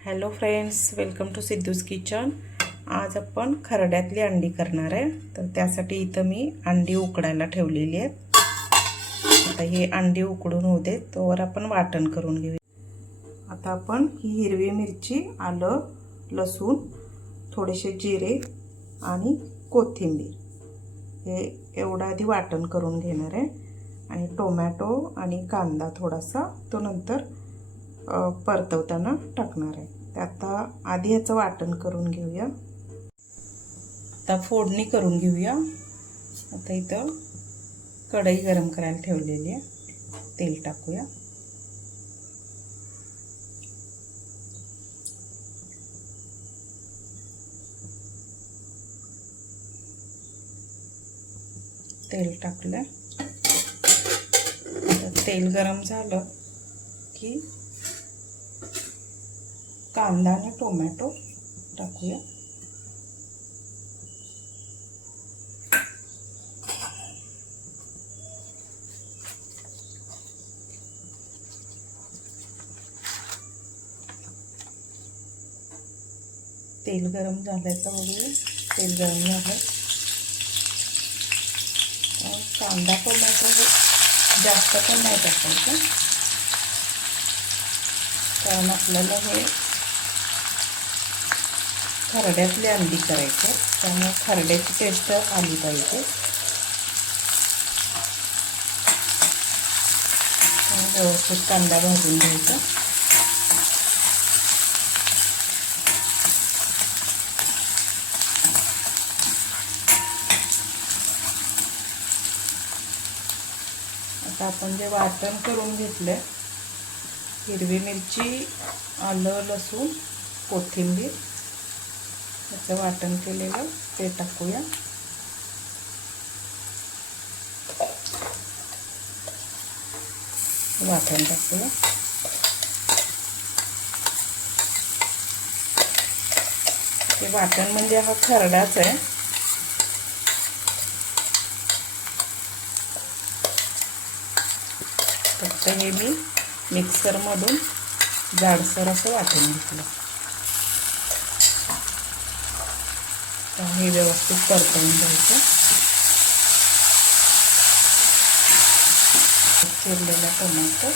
Hello friends, welcome to Siddhu's kitchen. आज आपण खरड्यातली अंडी करणार आहे। तर त्यासाठी इथं मी अंडी उकडायला ठेवलेली आहेत। आता हे अंडी उकडून होऊ दे तोवर आपण वाटण करून घेऊया। आता आपण ही हिरवी मिरची, आलं, लसूण, थोडेसे जिरे आणि कोथिंबीर हे एवढं आधी वाटण करून घेणार आहे। आणि टोमॅटो आणि कांदा थोडासा तो नंतर परतवताना टाकणार आहे। तर आता आधी याचं वाटण करून घेऊया। आता फोडणी करून घेऊया। आता इथं कढई गरम करायला ठेवलेली आहे, तेल टाकूया। तेल टाकलं, तेल गरम झालं की कांदा आणि टोमॅटो टाकूया। तेल गरम झाल्याचं बघूया। तेल गरम झालं, कांदा टोमॅटो जास्त पण नाही टाकायचं, कारण आपल्याला हे खरड्यातली अंडी करायची, त्यामुळे खरड्याची टेस्ट आली पाहिजे। व्यवस्थित कांदा भाजून घ्यायचा। आता आपण जे वाटण करून घेतलं, हिरवी मिरची, आलं, लसूण, कोथिंबीर याचं वाटण केलेलं ते टाकूया। वाटण टाकूया। ते वाटण म्हणजे हा खरडाच आहे। फक्त हे मी मिक्सरमधून जाडसर असं वाटून घेतलं। हे व्यवस्थित परतवून घ्यायचं। चिरलेला टोमॅटो,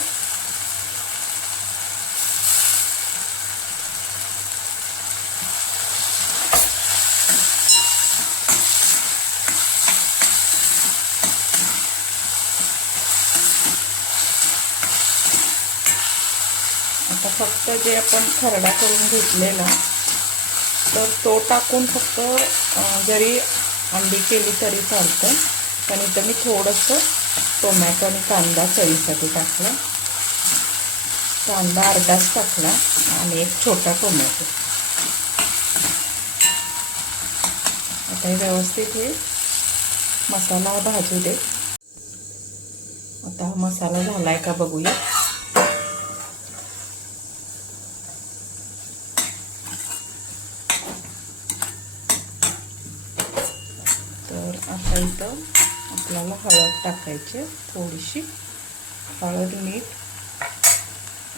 आता फक्त जे आपण खरडा करून घेतलेला तर तो टाकून फक्त जरी अंडी केली तरी चालतं, पण इथं मी थोडंसं टोमॅटो आणि कांदा चवीसाठी टाकला। कांदा अर्धाच टाकला आणि एक छोटा टोमॅटो। आता हे व्यवस्थित हे मसाला भाजू दे। आता हा मसाला झालाय का बघूया। तर आता इथं आपल्याला हळद टाकायची, थोडीशी हळद, मीठ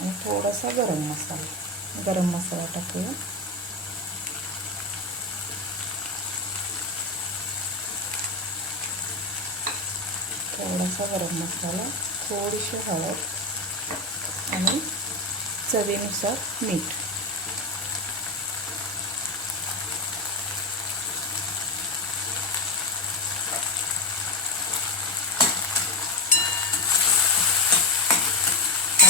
आणि थोडासा गरम मसाला टाकूया। थोडासा गरम मसाला, थोडीशी हळद आणि चवीनुसार मीठ।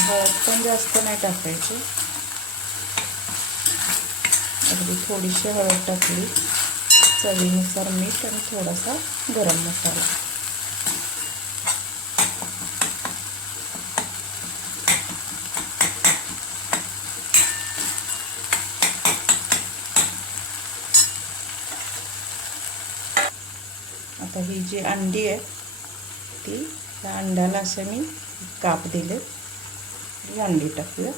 हळद पण जास्त नाही टाकायची, अगदी थोडीशी हळद टाकली, चवीनुसार मीठ आणि थोडासा गरम मसाला। आता ही जी अंडी आहे ती त्या अंड्याला असे मी काप दिले, ही अंडी टाकूया।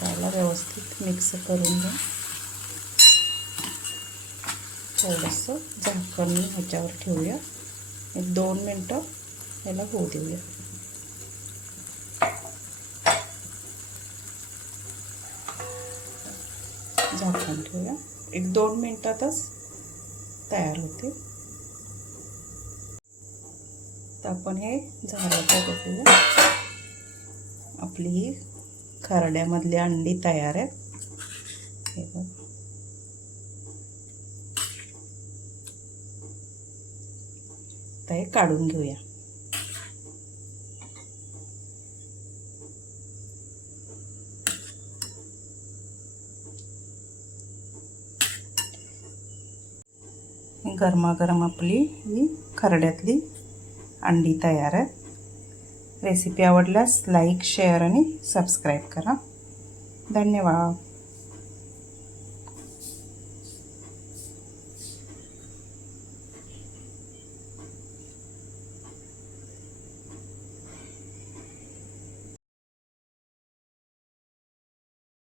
त्याला व्यवस्थित मिक्स करून घ्या। थोडंसं झाकण ह्याच्यावर ठेवूया। एक 2 मिनटं याला होऊ देऊया. झाकण ठेवूया. एक 2 मिनटातच तयार होते. तर आपण हे झालं का बघूया. आपली ही खरड्यामधली अंडी तयार आहे. हे बघ, आता हे काढून घेऊया. गरमागरम आपली ही खरड्यातली अंडी तयार आहे. रेसिपी आवडल्यास लाईक, शेअर आणि सबस्क्राईब करा. धन्यवाद.